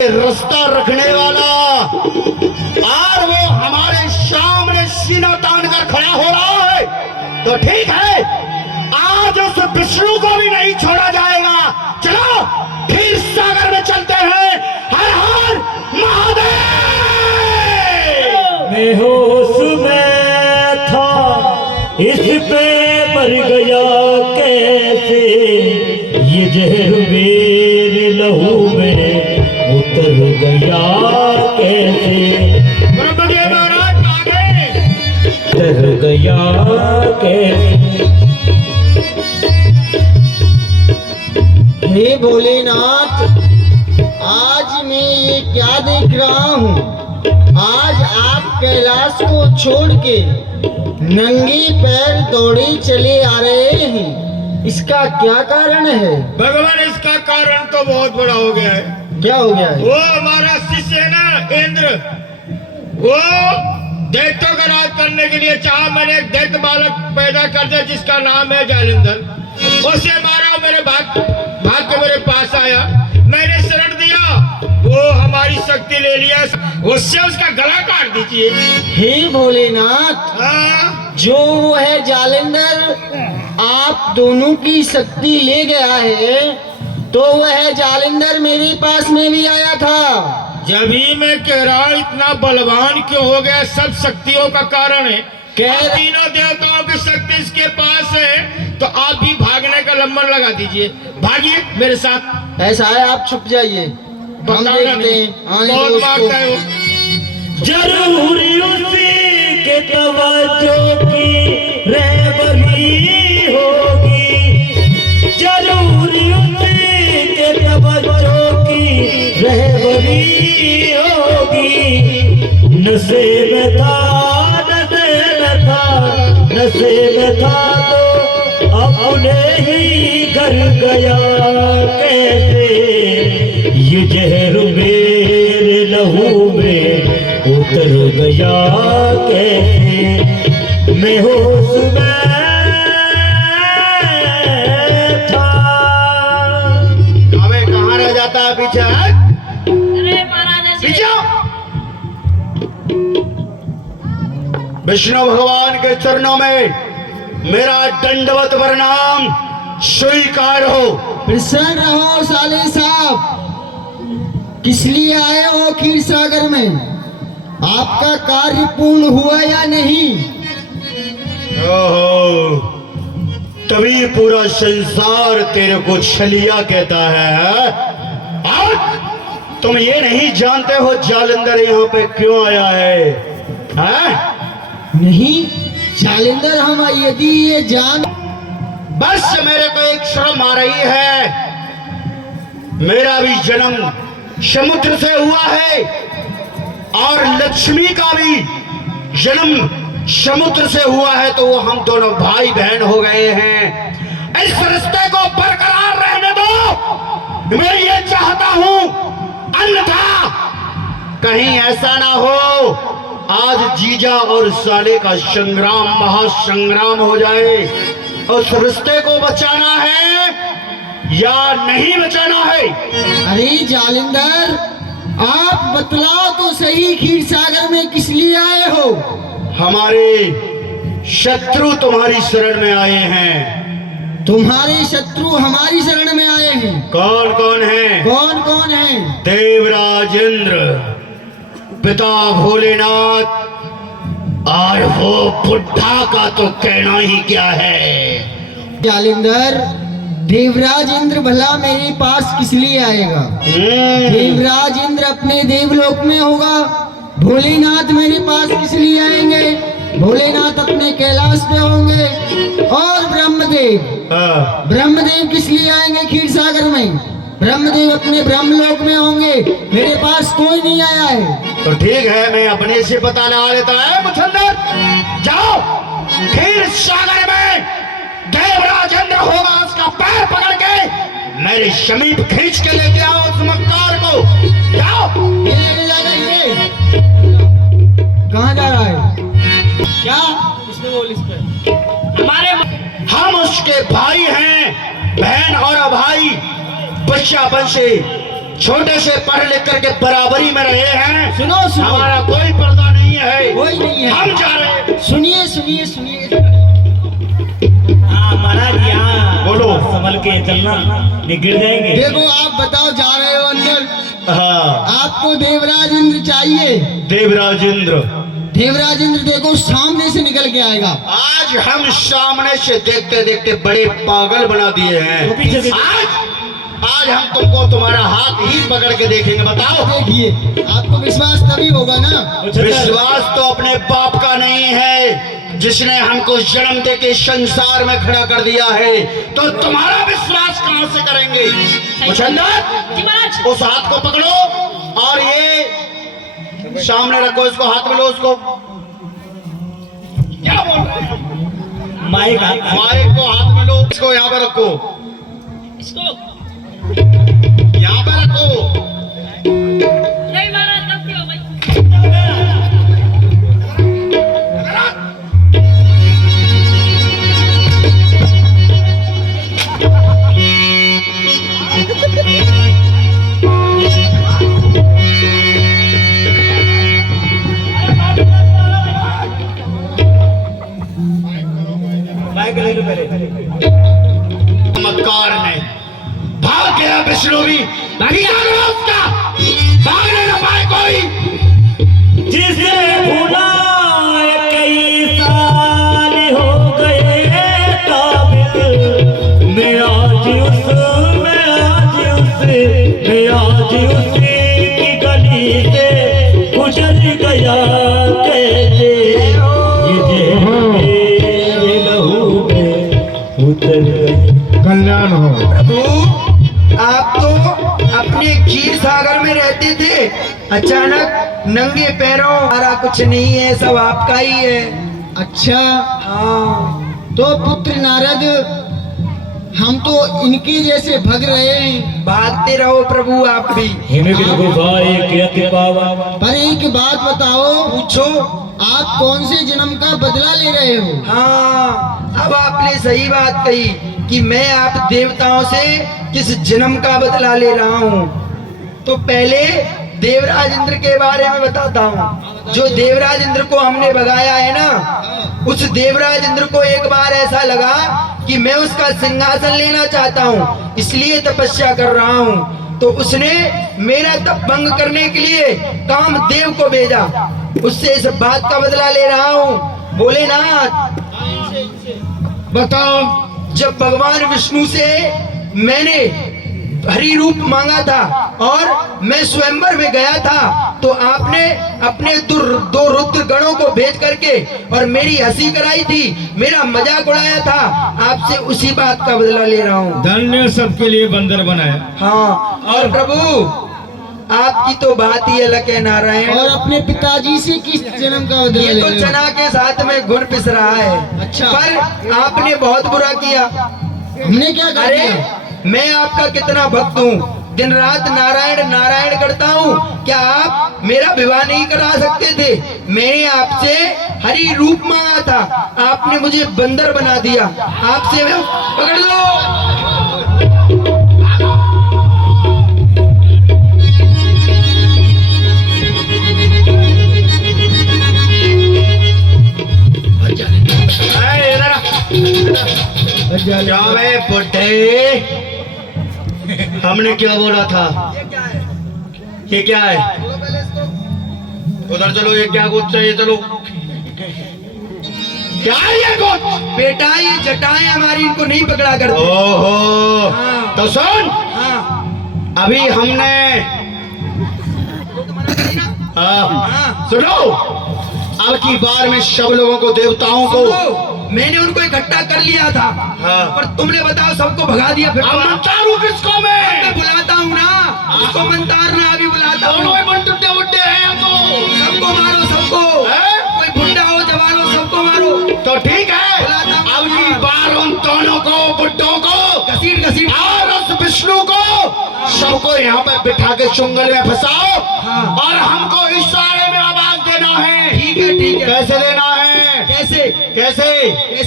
रास्ता रखने वाला और वो हमारे सामने सीना तान कर खड़ा हो रहा है, तो ठीक है, आज उस विष्णु को भी नहीं छोड़ा जाएगा। चलो फिर सागर में चलते हैं। हर हर महादेव। मैं होश में था, इस पे मर गया कैसे, ये जहर मेरे लहू में उतर गया कैसे, ब्रह्मदेव महाराज आगे उतर गया कैसे। हे भोलेनाथ, आज मैं ये क्या देख रहा हूँ? आज आप कैलाश को छोड़ के नंगे पैर दौड़े चले आ रहे हैं, इसका क्या कारण है? भगवान, इसका कारण तो बहुत बड़ा हो गया है। क्या हो गया है? वो हमारा शिष्य है ना इंद्र, वो दैत्यों का राज करने के लिए चाहा। मैंने एक दैत्य बालक पैदा कर दिया जिसका नाम है जालिंधर। उसे मारा, मेरे भाग के मेरे पास आया, मैंने शरण दिया, वो हमारी शक्ति ले लिया, उससे उसका गला काट दीजिए। हे भोलेनाथ, हाँ? जो वो है जालिंधर आप दोनों की शक्ति ले गया है, तो वह जालिंधर मेरे पास में भी आया था। जब ही मैं कह रहा इतना बलवान क्यों हो गया, सब शक्तियों का कारण है। तीनों देवताओं की शक्ति इसके पास है, तो आप भी भागने का लंबन लगा दीजिए, भागिए मेरे साथ। ऐसा है, आप छुप जाइए, हम देखते हैं। आने दो बहुत उसको। मारता है वो। जरूरी उसी के तवज्जो की रहबरी होगी, जरूरी उसी के तवज्जो की रहबरी होगी। नशे में था, नशे में था तो अपने ही घर गया कैसे, ये जहर मेरे लहू में उतर गया कैसे। मैं होश में था। हमें कहाँ रह जाता है पीछे? अरे महाराज ऐसे पीछे आओ। विष्णु भगवान के चरणों में मेरा दंडवत प्रणाम स्वीकार हो। प्रसन्न रहो साले साहब, किस लिए आए हो खीर सागर में? आपका कार्य पूर्ण हुआ या नहीं? ओहो, तभी पूरा संसार तेरे को छलिया कहता है। आज तुम ये नहीं जानते हो जालिंधर यहाँ पे क्यों आया है? हैं? नहीं जालिंधर, हम यदि ये जान, बस मेरे को एक शर्म आ रही है। मेरा भी जन्म समुद्र से हुआ है और लक्ष्मी का भी जन्म समुद्र से हुआ है, तो वो हम दोनों भाई बहन हो गए हैं। इस रिश्ते को बरकरार रहने दो, मैं ये चाहता हूं, अन्यथा कहीं ऐसा ना हो आज जीजा और साले का संग्राम, महासंग्राम हो जाए। उस रिश्ते को बचाना है या नहीं बचाना है? अरे जालिंधर, आप बतलाओ तो सही, खीर सागर में किस लिए आए हो? हमारे शत्रु तुम्हारी शरण में आए हैं। तुम्हारे शत्रु हमारी शरण में आए हैं? कौन कौन है? कौन कौन है? देवराज इंद्र, पिता भोलेनाथ, और वो बुढ़ा का तो कहना ही क्या है। जालिंधर, देवराज इंद्र भला मेरे पास किस लिए आएगा? देवराज इंद्र अपने देवलोक में होगा। भोलेनाथ मेरे पास किस लिए आएंगे? भोलेनाथ अपने कैलाश पे होंगे। और ब्रह्मदेव, हाँ। ब्रह्मदेव किस लिए आएंगे खीर सागर में? ब्रह्मदेव अपने ब्रह्मलोक में होंगे। मेरे पास कोई नहीं आया है। तो ठीक है, मैं अपने से पता लगा लेता है। मुछंदर, जाओ खीर सागर में देवराज इंद्र होगा, उसका पैर पकड़ के मेरे समीप खींच के लेके आओ उस मक्कार को। जाओ। ये लेके जाएगा ये? कहाँ जा रहा है? क्या इसने बोल इस पे? हमारे हम उसके भाई हैं, बहन और भाई बच्चापन से छोटे से पढ़ लिख करके बराबरी में रहे हैं। सुनो सुनो, हमारा कोई पर्दा नहीं है, कोई नहीं है। हम जा रहे हैं। सुनिए सुनिए सुनिए, हाँ महाराज यहाँ बोलो। संभल के चलना, नहीं गिर जाएंगे। देखो आप बताओ, जा रहे हो अंदर, हाँ, आपको देवराज इंद्र चाहिए। देवराज इंद्र देवराज इंद्र देखो सामने से निकल के आएगा। आज हम सामने से देखते देखते बड़े पागल बना दिए हैं। वो पीछे से आज हम तुमको तुम्हारा हाथ ही पकड़ के देखेंगे। बताओ, देखिए आपको विश्वास तभी होगा ना। विश्वास तो अपने बाप का नहीं है जिसने हमको जन्म दे के संसार में खड़ा कर दिया है, तो तुम्हारा विश्वास कहां से करेंगे? मुचंदर, जी महाराज। उस हाथ को पकड़ो और ये सामने रखो, इसको हाथ में लो। उसको क्या बोल रहे हैं? माइक माइक को हाथ में लो, इसको यहाँ पे रखो, इसको यहाँ पे रखो। नहीं महाराज, गलती हो गई। माइक ले लो पहले। चमत्कार ने भाग गया विष्णु भी, उसका भागने न पाए कोई। जिसे भुला कई साल हो गए काबिल, मैं आज उसी की गली से गुजर गया। कैसे ये मेरे लहू में उतर गई। कल्याण हो। प्रभु, आप तो अपने क्षीर सागर में रहते थे, अचानक नंगे पैरों, हमारा कुछ नहीं है, सब आपका ही है। अच्छा, हाँ, तो पुत्र नारद, हम तो इनके जैसे भग रहे हैं। भागते रहो प्रभु आप भी। पर एक बात बताओ, पूछो। आप कौन से जन्म का बदला ले रहे हो? हाँ, अब आपने सही बात कही कि मैं आप देवताओं से किस जन्म का बदला ले रहा हूँ। तो पहले देवराज इंद्र के बारे में बताता हूँ। जो देवराज इंद्र को हमने भगाया है ना, उस देवराज इंद्र को एक बार ऐसा लगा कि मैं उसका सिंहासन लेना चाहता हूँ, इसलिए तपस्या कर रहा हूँ। तो उसने मेरा तप भंग करने के लिए कामदेव को भेजा, उससे इस बात का बदला ले रहा हूँ। भोलेनाथ, बताओ। जब भगवान विष्णु से मैंने हरि रूप मांगा था और मैं स्वयंवर में गया था, तो आपने अपने दो रुद्र गणों को भेज करके और मेरी हंसी कराई थी, मेरा मजाक उड़ाया था। आपसे उसी बात का बदला ले रहा हूँ। धन्य सबके लिए बंदर बनाया। हाँ, और प्रभु आपकी तो बात ही अलग है नारायण। और अपने पिताजी से किस जन्म का बदला ये ले तो रहे हो? चना के साथ में गुड़ पिस रहा है। अच्छा। पर आपने बहुत बुरा किया। हमने क्या कर अरे दिया? मैं आपका कितना भक्त हूँ, दिन रात नारायण नारायण करता हूँ, क्या आप मेरा विवाह नहीं करा सकते थे? मैंने आपसे हरि रूप मांगा था, आपने मुझे बंदर बना दिया। आपसे मैं पकड़ लो। क्या वे बुड्ढे, हमने क्या बोला था? ये क्या है? उधर चलो, ये क्या गोद चाहिए? चलो, क्या है ये गोद? बेटा ये जटाएं हमारी इनको नहीं पकड़ा करती। ओहो, हाँ। तो सुन, हाँ, अभी हमने हाँ। सुनो, अब की बार में सब लोगों को, देवताओं को, सुनो, मैंने उनको इकट्ठा कर लिया था। हाँ। पर तुमने बताओ सबको भगा दिया। फिर अब मंतारू किसको मैं? मैं बुलाता हूँ ना, उसको मंतारना अभी बुलाता हूँ। दोनों ही मंटुटे उड्डे हैं तो सबको मारो, सबको। हैं? कोई बुढ़ा हो जवान हो, सबको मारो। तो ठीक है, बुलाता हूँ। अब की बार उन दोनों को, बुड्ढों को घसीट घसीट और उस विष्णु को सबको यहाँ पे बिठा के चुंगल में फंसाओ। हाँ। और हमको इशारे में आवाज देना है। ठीक है, ठीक है। कैसे देना है? कैसे कैसे? कैसे?